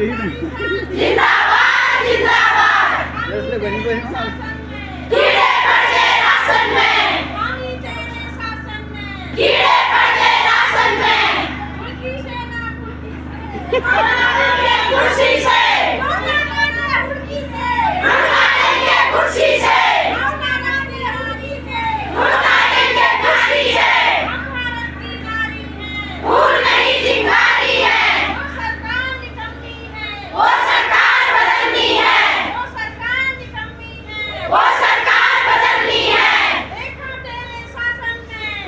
जिंदाबाद जिंदाबाद। कीड़े पड़ गए राशन में, कीड़े पड़ गए राशन में, कुर्सी से कुर्सी से भूल नहीं चिंगारी है, वो सरकार बदलनी है, वो सरकार बदलनी है।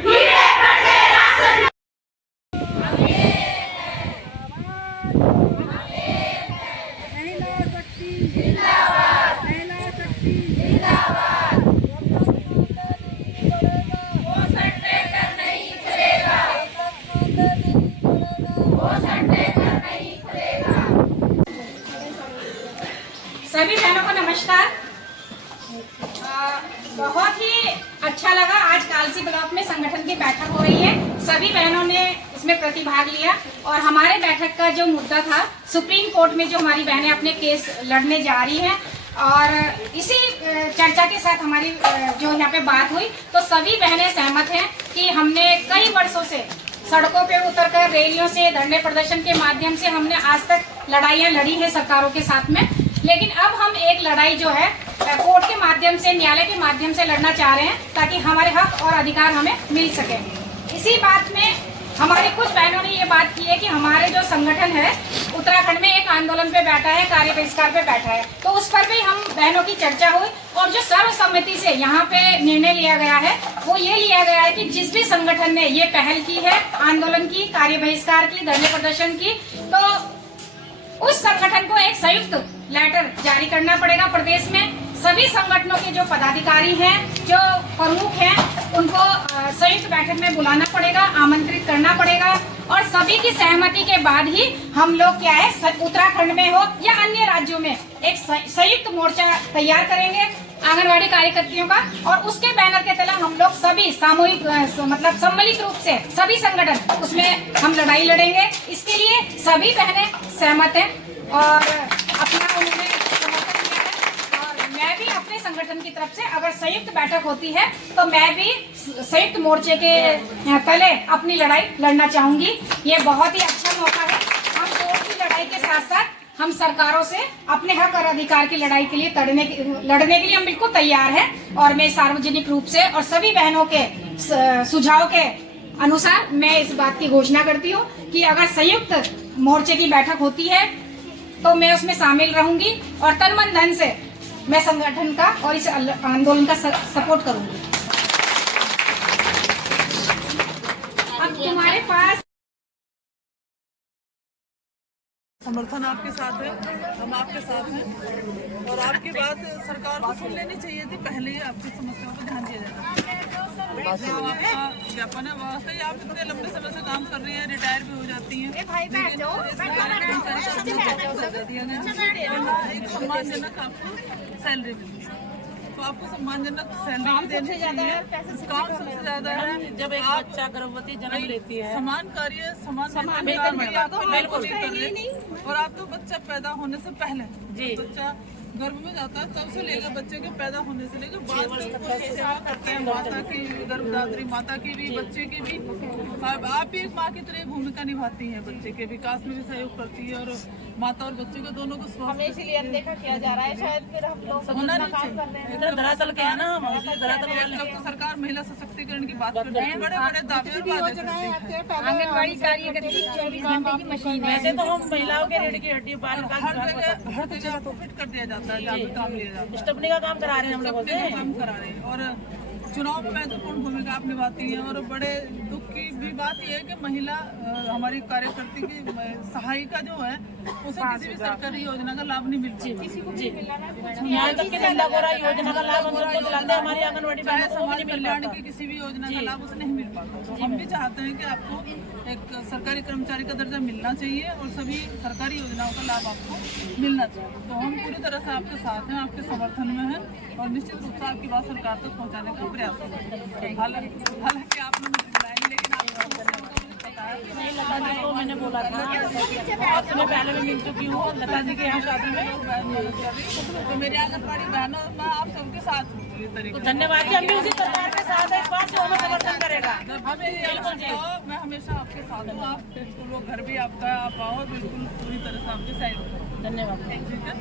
कीड़े पड़ गए राशन में। सभी बहनों को नमस्कार। बहुत ही अच्छा लगा, आज कालसी ब्लॉक में संगठन की बैठक हो रही है। सभी बहनों ने इसमें प्रतिभाग लिया और हमारे बैठक का जो मुद्दा था, सुप्रीम कोर्ट में जो हमारी बहनें अपने केस लड़ने जा रही हैं और इसी चर्चा के साथ हमारी जो यहाँ पे बात हुई तो सभी बहनें सहमत हैं कि हमने कई वर्षों से सड़कों पे उतरकर रैलियों से धरने प्रदर्शन के माध्यम से हमने आज तक लड़ाइयाँ लड़ी हैं सरकारों के साथ में, लेकिन अब हम एक लड़ाई जो है कोर्ट के माध्यम से, न्यायालय के माध्यम से लड़ना चाह रहे हैं ताकि हमारे हक और अधिकार हमें मिल सके। इसी बात में हमारी कुछ बहनों ने ये बात की है कि हमारे जो संगठन है उत्तराखंड में एक आंदोलन पे बैठा है, कार्य बहिष्कार पे बैठा है, तो उस पर भी हम बहनों की चर्चा हुई और जो सर्वसम्मति से यहाँ पे निर्णय लिया गया है वो ये लिया गया है कि जिस भी संगठन ने ये पहल की है आंदोलन की, कार्य बहिष्कार की, धरने प्रदर्शन की, तो उस संगठन को एक संयुक्त लेटर जारी करना पड़ेगा प्रदेश में। सभी संगठनों के जो पदाधिकारी हैं, जो प्रमुख हैं, उनको संयुक्त बैठक में बुलाना पड़ेगा, आमंत्रित करना पड़ेगा और सभी की सहमति के बाद ही हम लोग क्या है उत्तराखंड में हो या अन्य राज्यों में एक संयुक्त मोर्चा तैयार करेंगे आंगनवाड़ी कार्यकर्तियों का और उसके बैनर के तले हम लोग सभी सामूहिक मतलब सम्मिलित रूप से सभी संगठन उसमें हम लड़ाई लड़ेंगे। इसके लिए सभी बहनें सहमत हैं और अपना उन्होंने समर्थन किया है और मैं भी अपने संगठन की तरफ से अगर संयुक्त बैठक होती है तो मैं भी संयुक्त मोर्चे के तले अपनी लड़ाई लड़ना चाहूंगी। ये बहुत ही अच्छा मौका है। हम कोर्ट की लड़ाई के साथ साथ हम सरकारों से अपने हक और अधिकार की लड़ाई के लिए लड़ने के लिए हम बिल्कुल तैयार हैं और मैं सार्वजनिक रूप से और सभी बहनों के सुझाव के अनुसार मैं इस बात की घोषणा करती हूँ कि अगर संयुक्त मोर्चे की बैठक होती है तो मैं उसमें शामिल रहूंगी और तन मन धन से मैं संगठन का और इस आंदोलन का सपोर्ट करूंगी। अब तुम्हारे पास समर्थन आपके साथ है, हम आपके साथ हैं और आपकी बात सरकार को सुन लेनी चाहिए थी। पहले ही आपकी समस्याओं पर ध्यान दिया जाता है। जो आपका ज्ञापन है वाकई आप इतने लंबे समय से काम कर रही हैं, रिटायर भी हो जाती हैं, लेकिन एक सम्मानजनक आपको सैलरी मिलती है, तो आपको सम्मानजनक सैलरी देनी चाहिए। काम सबसे ज्यादा है जब एक बच्चा गर्भवती जन्म लेती है, समान कार्य समान बिल्कुल कर रहे और आप तो बच्चा पैदा होने से पहले बच्चा गर्भ में जाता है तब से लेकर बच्चे के पैदा होने से लेकर बाद तक सेवा करते हैं, माता की गर्भधात्री माता की भी बच्चे की भी। आप भी एक माँ की तरह भूमिका निभाती हैं, बच्चे के विकास में भी सहयोग करती है और माता और बच्चे को दोनों को हमें इसीलिए अनदेखा किया जा रहा है, शायद फिर हम लोग होना नहीं चाहिए। धरातल क्या है ना, हम धरातल तो सरकार महिला सशक्तिकरण की बात करती है, बड़े बड़े दावे और वादे करती है। आंगनबाड़ी कार्यकर्ती 24 घंटे की मशीन है। वैसे तो हम महिलाओं के रीढ़ की हड्डी हर जगह आपको फिट कर दिया जाता है, जहाँ काम लिया जाता है, स्टपनी का काम करा रहे हैं हम लोग काम करा रहे हैं और चुनाव में महत्वपूर्ण भूमिका आप निभाती हैं। और बड़े दुख की भी बात यह है कि महिला हमारी कार्यकर्ती की सहायिका जो है उसे किसी भी सरकारी योजना का लाभ नहीं मिलता। यहाँ तक कि नंदा बोरा योजना का लाभ हम सबको दिलाते हैं, हमारी आंगनबाड़ी बहनों को समाज कल्याण की किसी भी योजना का लाभ उसे नहीं मिल पाता। तो हम भी चाहते हैं कि आपको एक सरकारी कर्मचारी का दर्जा मिलना चाहिए और सभी सरकारी योजनाओं का लाभ आपको मिलना चाहिए। तो हम पूरी तरह से आपके साथ हैं, आपके समर्थन में हैं और निश्चित रूप से आपकी बात सरकार तक पहुँचाने का प्रयास करेंगे। हालांकि आप लोग मुझे बुलाएंगे लेकिन आपको नहीं, लता जी को मैंने बोला था, आपसे मैं पहले भी मिल चुकी हूँ लता जी के यहाँ शादी में। तो मेरी आंगनबाड़ी बहनों, मैं आप सबके साथ हूँ पूरी तरीके से। धन्यवाद जी, हम भी उसी सरकार के साथ है, इस बात से हमें समर्थन करेगा। हमें ये मैं हमेशा आपके साथ हूँ। आप बिल्कुल वो घर भी आपका, आप आओ बिल्कुल पूरी तरह से आपके साइड करो। धन्यवाद। ठीक है।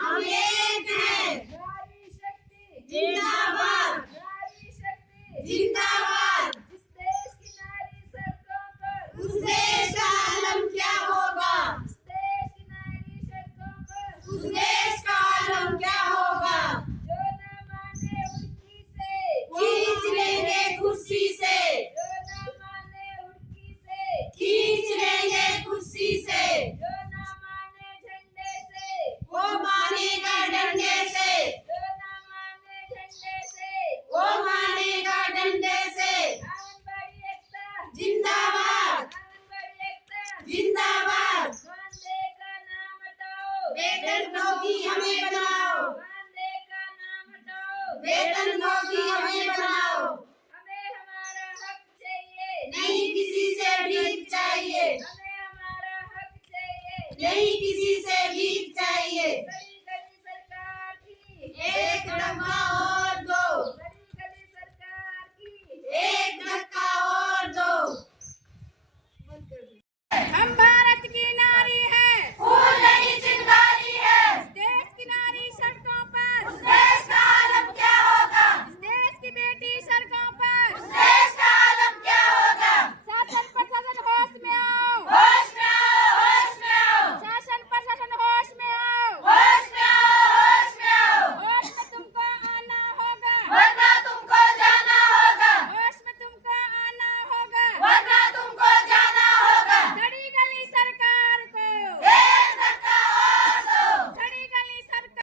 हम एक हैं। नारी शक्ति जिंदाबाद। नारी शक्ति जिंदाबाद। जिस देश की नारी सड़कों पर, उस देश का आलम क्या होगा। जिस देश की नारी सड़कों पर, उस देश का आलम क्या होगा। जो न माने उड़की से, खींच लेंगे कुर्सी से। जो न माने उड़की से, खींच लेंगे कुर्सी से। जो न माने झंडे से, वो मानेगा डंडे से। जो न माने झंडे से, वो मानेगा डंडे से। आंगनबाड़ी एकता जिंदाबाद। आंगनबाड़ी एकता जिंदाबाद। मानदेय का नाम हटाओ, वेतनभोगी हमें बनाओ। मानदेय का नाम हटाओ, वेतनभोगी हमें बनाओ। हमें हमारा हक चाहिए, नहीं किसी से भीख चाहिए। हमें हमारा हक चाहिए, नहीं किसी से भीख चाहिए। गली गली सरकार की एक डब्बा और